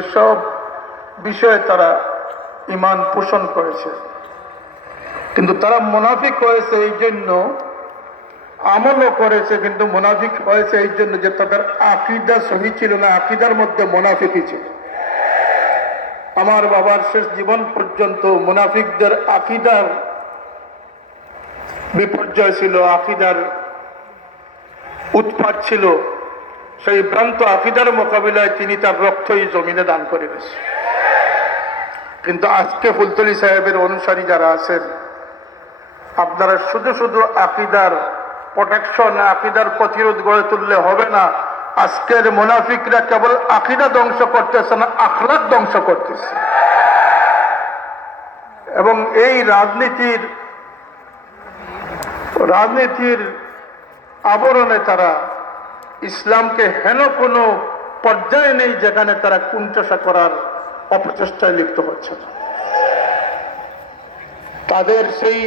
এসব বিষয়ে তারা ঈমান পোষণ করেছে, কিন্তু তারা মুনাফিক হয়েছে এই জন্য, আমলও করেছে কিন্তু মুনাফিক হয়েছে এই জন্য যে তাদের আকীদা সহি ছিল না, আকীদার মধ্যে মুনাফিকই ছিল। আমার বাবার শেষ জীবন পর্যন্ত মুনাফিকদের আকীদার বিপর্যয় ছিল, আকীদার উৎপাত ছিল। সেই ভ্রান্ত আকীদার মোকাবিলায় তিনি তার রক্তই জমিনে দান করে গেছেন। কিন্তু আজকে ফুলতলি সাহেবের অনুসারী যারা আছেন, আপনারা শুধু শুধু আকীদার প্রোটেকশন, আকীদার প্রতিরোধ গড়ে তুললে হবে না। আজকের মুনাফিকরা কেবল আকীদা ধ্বংস করতেছে না, আখলাক ধ্বংস করতেছে। এবং এই রাজনীতির আবরণে তারা ইসলামকে হেন কোনো পর্যায়ে নেই যেখানে তারা কুণ্ঠাসা করার অপচেষ্টায় লিপ্ত হচ্ছে না। তাদের সেই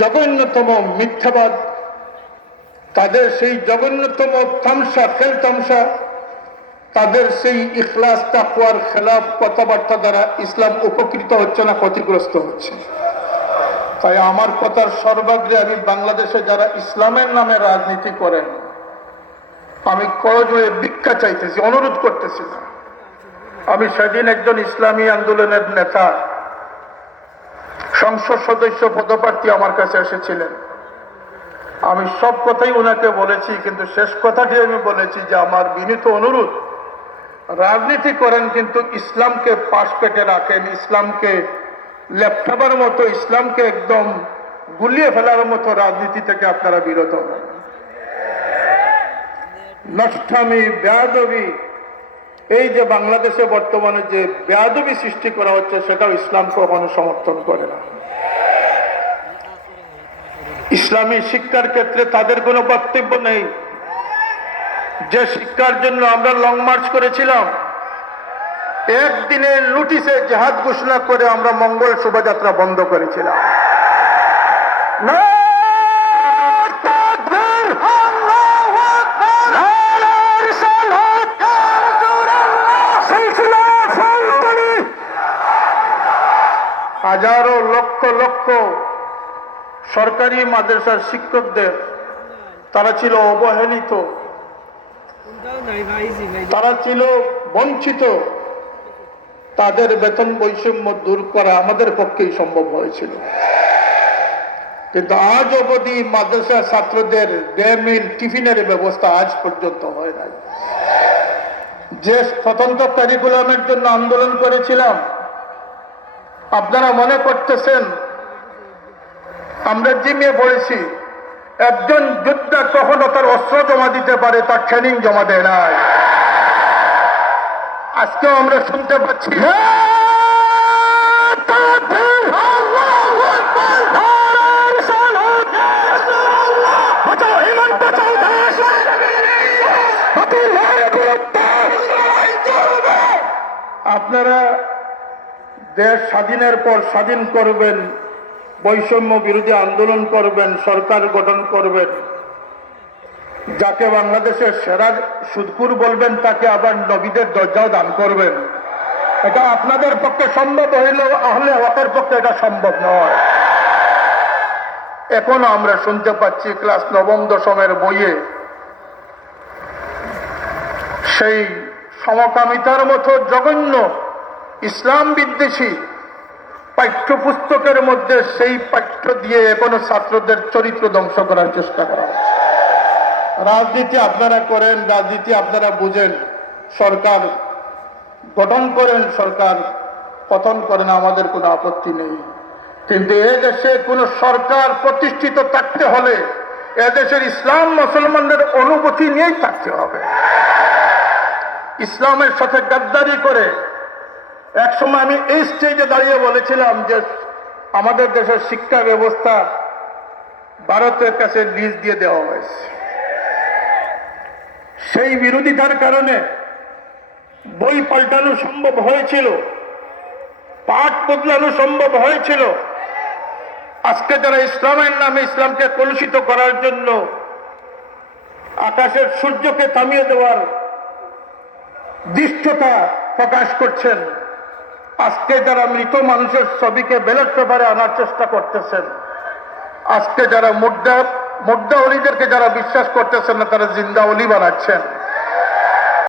জঘন্যতম মিথ্যাবাদ, তাদের সেই জঘন্যতম তামসা খেলতামসা, তাদের সেই ইখলাস তাকওয়ার খেলাফ কথাবার্তা দ্বারা ইসলাম উপকৃত হচ্ছে না, ক্ষতিগ্রস্ত হচ্ছে। তাই আমার কথার সর্বাগ্রে আমি বাংলাদেশে যারা ইসলামের নামে রাজনীতি করেন, আমি করজোড়ে ভিক্ষা চাইতেছি, অনুরোধ করতেছি না। আমি সেদিন একজন ইসলামী আন্দোলনের নেতা, সংসদ সদস্য পদপ্রার্থী আমার কাছে এসেছিলেন। আমি সব কথাই ওনাকে বলেছি, কিন্তু শেষ কথাটি আমি বলেছি যে আমার বিনীত অনুরোধ, রাজনীতি করেন কিন্তু ইসলামকে পাশ পেটে রাখেন, ইসলামকে লেপটাবার মতো, ইসলামকে একদম গুলিয়ে ফেলার মতো রাজনীতি থেকে আপনারা বিরত হন। নষ্টামি, বেয়াদবি, এই যে বাংলাদেশে বর্তমানে যে বেয়াদবি সৃষ্টি করা হচ্ছে, সেটাও ইসলাম কখনো সমর্থন করে না। ইসলামী শিক্ষার ক্ষেত্রে তাদের কোনো বক্তব্য নেই। যে শিক্ষার জন্য আমরা লং মার্চ করেছিলাম, একদিনের নোটিশে জিহাদ ঘোষণা করে আমরা মঙ্গল শোভাযাত্রা বন্ধ করেছিলাম। হাজারো লক্ষ লক্ষ সরকারি মাদ্রাসার শিক্ষকদের, তারা ছিল অবহেলিত, তারা ছিল বঞ্চিত। তাদের বেতন বৈষম্য দূর করা আমাদের পক্ষেই সম্ভব হয়েছিল। কিন্তু আজ অবধি মাদ্রাসা ছাত্রদের ডে মিল টিফিনের ব্যবস্থা আজ পর্যন্ত হয় নাই। যে স্বতন্ত্র কারিকুলামের জন্য আন্দোলন করেছিলাম, আপনারা মনে করতেছেন আমরা জিমিয়ে পড়েছি। একজন যোদ্ধা কখনো তার অস্ত্র জমা দিতে পারে, তার ট্রেনিং জমা দেয় নাই। আজকেও আমরা শুনতে পাচ্ছি আপনারা দেশ স্বাধীনের পর স্বাধীন করবেন, বৈষম্য বিরোধী আন্দোলন করবেন, সরকার গঠন করবেন, যাকে বাংলাদেশের সেরা সুদখোর বলবেন তাকে আবার নবীদের দরজাও দান করবেন। এটা আপনাদের পক্ষে সম্ভব হইলেও আহলে হকের পক্ষে এটা সম্ভব নয়। এখনো আমরা শুনতে পাচ্ছি ক্লাস 9ম-10মের বইয়ে সেই সমকামিতার মতো জঘন্য ইসলাম বিদ্বেষী পাঠ্যপুস্তকের মধ্যে সেই পাঠ্য দিয়ে এখনো ছাত্রদের চরিত্র ধ্বংস করার চেষ্টা করা হচ্ছে। রাজনীতি আপনারা করেন, রাজনীতি আপনারা বুঝেন, সরকার গঠন করেন, সরকার পতন করেন, আমাদের কোনো আপত্তি নেই। কিন্তু এদেশে কোনো সরকার প্রতিষ্ঠিত থাকতে হলে এদেশের ইসলাম মুসলমানদের অনুভূতি নিয়েই থাকতে হবে। ইসলামের সাথে গাদ্দারি করে একসময় আমি এই স্টেজে দাঁড়িয়ে বলেছিলাম যে আমাদের দেশের শিক্ষা ব্যবস্থা ভারতের কাছে লিজ দিয়ে দেওয়া হয়েছে। সেই বিরোধিতার কারণে বই পাল্টানো সম্ভব হয়েছিল, পাঠ বদলানো সম্ভব হয়েছিল। আজকে যারা ইসলামের নামে ইসলামকে কলুষিত করার জন্য আকাশের সূর্যকে থামিয়ে দেওয়ার দৃষ্টতা প্রকাশ করছেন। আজকে যারা মৃত মানুষের ছবিকে ব্যালট পেপারে আনার চেষ্টা করতেছেন, আজকে যারা মুর্দা অলিদেরকে যারা বিশ্বাস করতেছেন না, তারা জিন্দা অলি বানাচ্ছেন।